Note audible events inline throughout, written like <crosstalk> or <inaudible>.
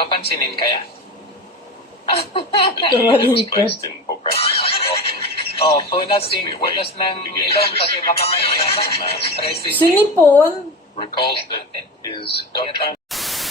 Papansinin kaya? <laughs> Francis' often Oh, punas, ng, punas ng ilong kasi baka may ano. Sinipon. recalls that doctrine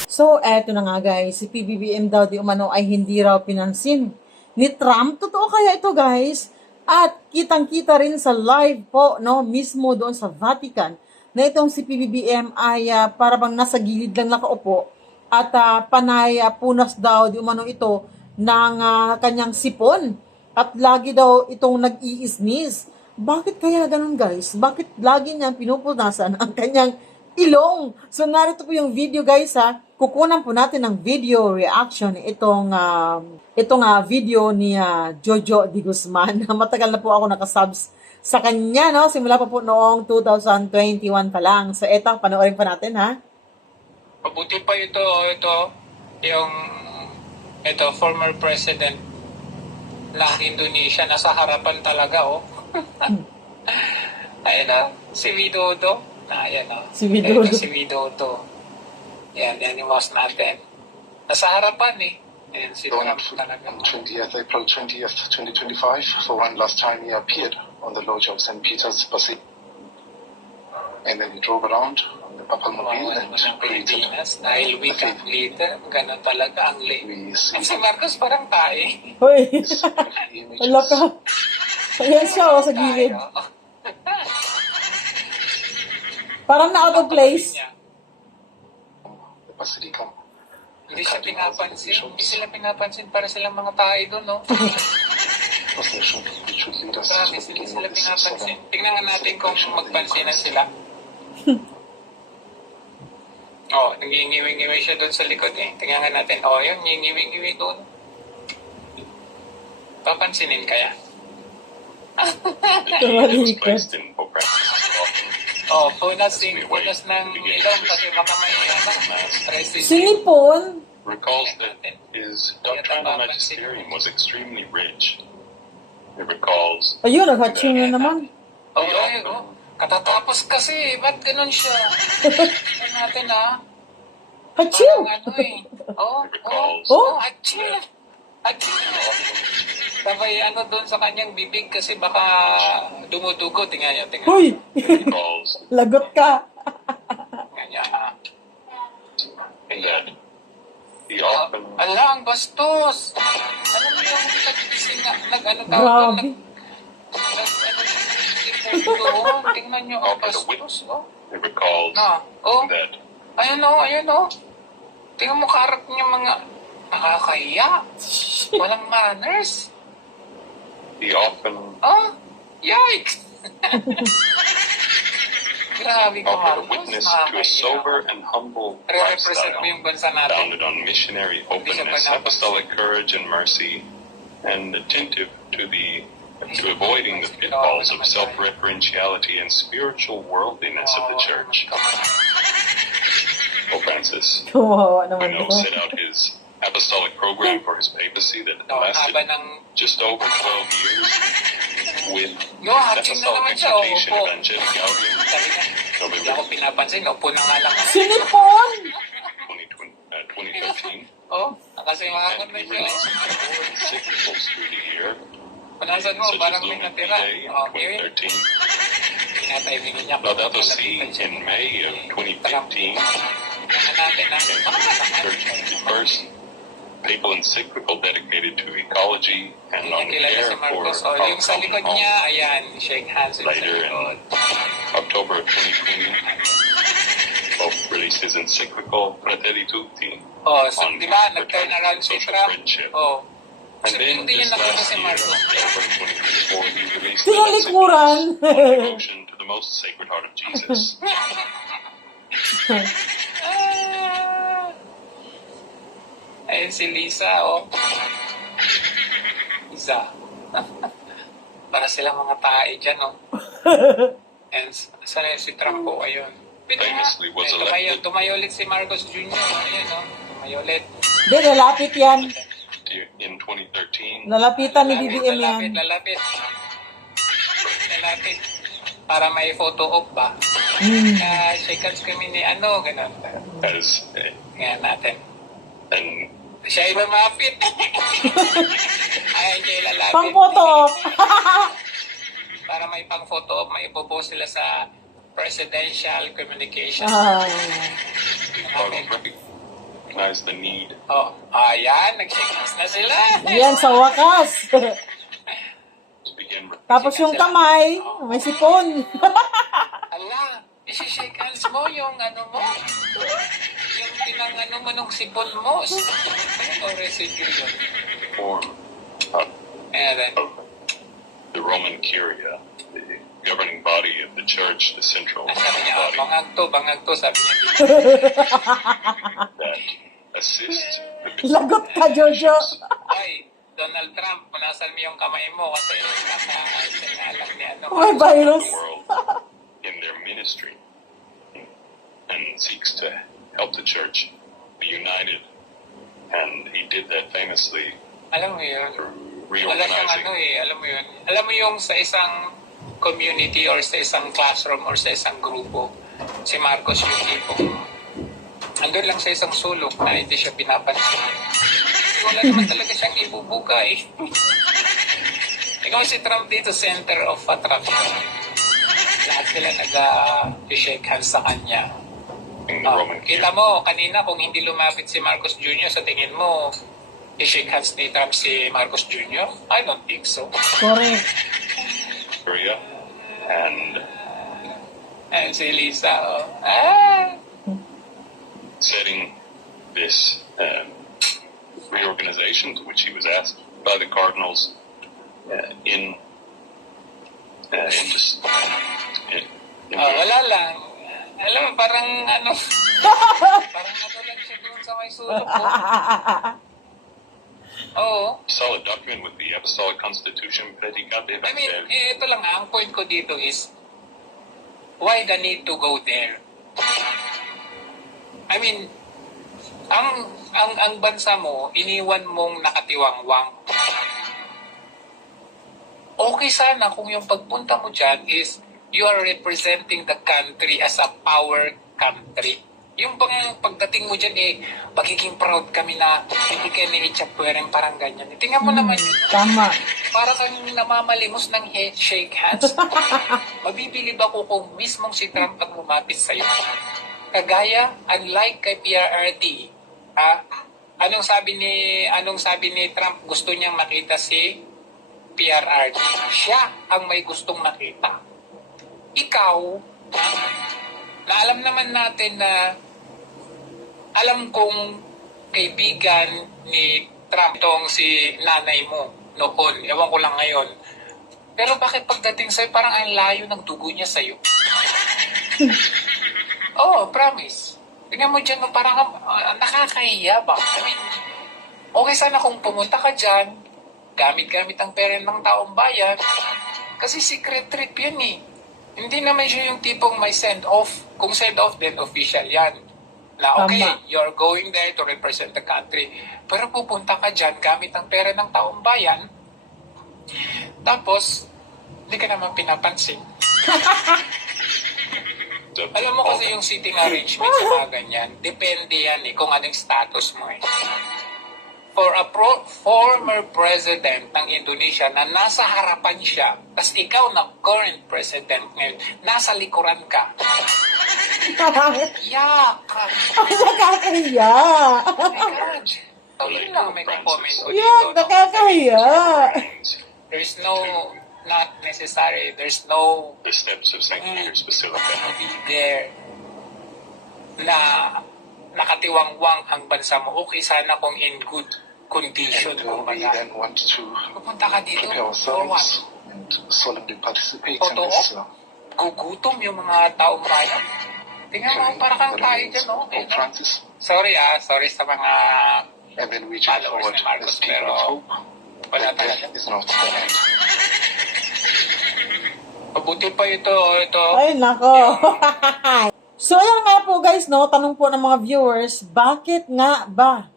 So, eto na nga guys, si PBBM daw di umano ay hindi raw pinansin ni Trump. Totoo kaya ito guys? At kitang-kita rin sa live po, no, mismo doon sa Vatican, na itong si PBBM ay ah, para bang nasa gilid lang nakaupo at ah, panay ah, punas daw di umano ito ng ah, kanyang sipon. At lagi daw itong nag-iisnis. Bakit kaya ganun guys? Bakit lagi niyang pinupunasan ang kanyang ilong? So narito po yung video guys ha. Kukunan po natin ng video reaction itong um, itong ah, video ni ah, Jojo Di Guzman. <laughs> Matagal na po ako nakasubs sa kanya no simula pa po noong 2021 pa lang. So eto panoorin pa natin ha. Mabuti pa ito, ito, yung, ito, former president ng Indonesia, nasa harapan talaga, oh. <laughs> Ayan na, si Widodo. Ah, ayan na. Si Widodo. Ito, si Widodo. Yan, yan yung mouse natin. Nasa harapan eh. Ayan, si on Trump talaga. 20th, April 20th, 2025, for one last time he appeared on the lodge of St. Peter's Basilica. And then he drove around naman ng Pilipinas dahil weekend leader, ganun talaga ang late. we At si Marcos parang tayo. Hoy, <laughs> wala ka. Ayan siya oh, sa gilid. Tayo. <laughs> Parang na out of place. Basilica. Hindi siya pinapansin. Hindi sila pinapansin para silang mga tayo doon, no? <laughs> Promise, hindi sila pinapansin. Tingnan nga natin kung magpansinan Eucharist. Sila. oh, nangingiwi-ngiwi siya doon sa likod eh. Tingnan natin. Oh, yun, nangingiwi-ngiwi doon. Papansinin kaya? Pope Francis' often Oh, punas, ng, punas ng ilong kasi baka may ano, resistance. Sinipon. recalls that his doctrinal magisterium was extremely rich. It recalls Ayun, naghatching na naman. Oh, ay, oh. Katatapos kasi, ba't ganun siya? Tingnan natin ah. Hachiw! Parang ano eh. Oh, oh, Oh? oh, achil. Achil. Sabay ano doon sa kanyang bibig kasi baka dumudugo. Tingnan niyo, tingnan Hoy! <laughs> Lagot ka. Tingnan niya. ah. that he often Ala, ang bastos. Ano mo yung nagsinga, nag ano tawag Grabe. nag, ano, doon. Tingnan niyo, ang bastos. Oh, it recalls na. Oh, that ayun oh, ayun oh. Tingnan mo karat niya mga nakakahiya. Walang manners. he often Oh, yikes! <laughs> Grabe ka, offered a Marcos. witness to a Nakakahiya. sober and humble Re-represent mo lifestyle yung bansa natin. founded on missionary openness, apostolic courage and mercy, and attentive to the to avoiding the pitfalls of self-referentiality and spiritual worldliness of the church. Pope Francis, Kawawa we naman know, ito. set out his apostolic program for his papacy that No, ang lasted haba ng... just over 12 years with No, hatching na naman apostolic siya. exhortation, Opo. evangelic gaudium, Sabi na, hindi ako pinapansin. Opo na nga lang. Sinipon! 2020, uh, 2013. Oh, kasi mga and na he siya. released four encyclicals through the year, Panasan mo, parang may natira. Fidei in Oh, okay. 2013, Tinataymin niya. Laudato Si in May of 2015, Tingnan natin na. and Baka malaman. Church the first papal encyclical dedicated to ecology and on si for Marcos. Oh, yung sa likod niya, ayan, shake hands Later in. October of 2020, Pope released his encyclical Fratelli Tutti, Oh, so, di ba, nag-turn around si Trump. Oh. And Kasi then hindi this niya nakita last si year. October 2024, he released the Tinalikuran. encyclical on devotion to the most sacred heart of Jesus. <laughs> Ayun si Lisa, oh. Lisa. <laughs> Para silang mga tae dyan, oh. <laughs> And sana si Trump po, ayun. Famously was tumayo, elected. tumayo ulit si Marcos Jr. Ayun, oh. Tumayo ulit. Hindi, lalapit yan. In 2013, Lalapitan ni BBM yan. Lalapit, lalapit. Lalapit. Para may photo op ba? Hmm. Uh, shake hands kami ni ano, ganun. as Ngayon natin. and siya ay lumapit. <laughs> Ayaw niya ilalapit. Pang photo op. <laughs> Para may pang photo op, may ipopost sila sa presidential communication. Ah. Okay. Recognize the need Oh, ayan, nag-shake hands na sila. Yan, sa wakas. <laughs> Tapos yung kamay, may sipon. <laughs> Ala, isi-shake hands mo yung ano mo. Yung pinang ano mo nung sipon mo. <laughs> O residue yun. reform of, Ayan. of the Roman Curia, the governing body of the church, the central Ang sabi niya, oh, body bangag to, bangag to, sabi niya. that assists the Lagot ka, Jojo. Ay, Donald Trump, punasan mo yung kamay mo kasi nasa ni ano. May virus. the world in their ministry and seeks to help the church be united. And he did that famously Alam mo yun, wala siyang ano eh, alam mo yun. Alam mo yung sa isang community or sa isang classroom or sa isang grupo, si Marcos yung tipong andun lang sa isang sulok na hindi siya pinapansin. Wala naman talaga siyang ibubuga <laughs> eh. Ikaw si Trump dito, center of attraction. Lahat sila nag-shake hands sa kanya. Roman kita mo, kanina kung hindi lumapit si Marcos Jr., sa tingin mo, i-shake hands ni Trump si Marcos Jr.? I don't think so. Correct. Curia and And si Lisa, oh, ah, setting this um, reorganization to which he was asked by the cardinals uh, in uh, in, this, in, in ah, wala lang. Alam mo, parang ano, <laughs> parang ano lang siya doon sa may sulok ko. <laughs> Oo. solid document with the Apostolic Constitution Predicate I mean, eh, ito lang ah, ang point ko dito is, why the need to go there? I mean, ang ang ang bansa mo, iniwan mong nakatiwangwang. <laughs> Okay sana kung yung pagpunta mo dyan is you are representing the country as a power country. Yung pang pagdating mo dyan eh, pagiging proud kami na hindi kayo ni Echapueren parang ganyan. Tingnan mo naman yun. Tama. <laughs> Para kang namamalimos ng head shake hands. <laughs> Mabibilib ako kung mismong si Trump ang lumapit sa'yo. Kagaya, unlike kay PRRD, ha, anong sabi ni anong sabi ni Trump gusto niyang makita si PRRD. Siya ang may gustong makita. Ikaw, na alam naman natin na alam kong kaibigan ni Trump itong si nanay mo noon. Ewan ko lang ngayon. Pero bakit pagdating sa'yo, parang ang layo ng dugo niya sa'yo? <laughs> Oo, oh, promise. Tingnan mo dyan, parang uh, nakakahiya ba? I mean, okay sana kung pumunta ka dyan, gamit-gamit ang pera ng taong bayan, kasi secret trip yun eh. Hindi naman siya yung tipong may send-off. Kung send-off, then official yan. Na okay, Tama. you're going there to represent the country. Pero pupunta ka dyan gamit ang pera ng taong bayan, tapos, hindi ka naman pinapansin. <laughs> Alam mo kasi yung sitting arrangement sa mga ganyan, depende yan eh kung anong status mo eh. For a pro- former president ng Indonesia na nasa harapan siya, tas ikaw na current president ngayon, nasa likuran ka. Yak! Nakakahiya. Oh my God! So, yun lang may comment ko Yan, dito. no? nakakahiya. There's no, not necessary, there's no the steps of St. Peter's Basilica. be there na nakatiwangwang ang bansa mo. Okay sana kung in good condition. And we kumbaga. then want to Pupunta ka dito for what? ourselves and solemnly participate in Totoo? this uh, Gugutom yung mga taong bayan. Tingnan mo, para kang tayo dyan, no? Pope Francis. Sorry ah, sorry sa mga Followers ni Marcos, pero wala talaga. death is not the end. Mabuti pa ito, ito. Ay, nako. <laughs> so, yan nga po guys, no? Tanong po ng mga viewers, bakit nga ba?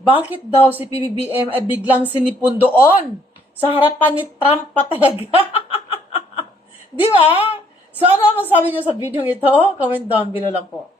Bakit daw si PBBM ay biglang sinipon doon? Sa harapan ni Trump pa talaga. <laughs> Di ba? So, ano ang masabi niyo sa video ito? Comment down below lang po.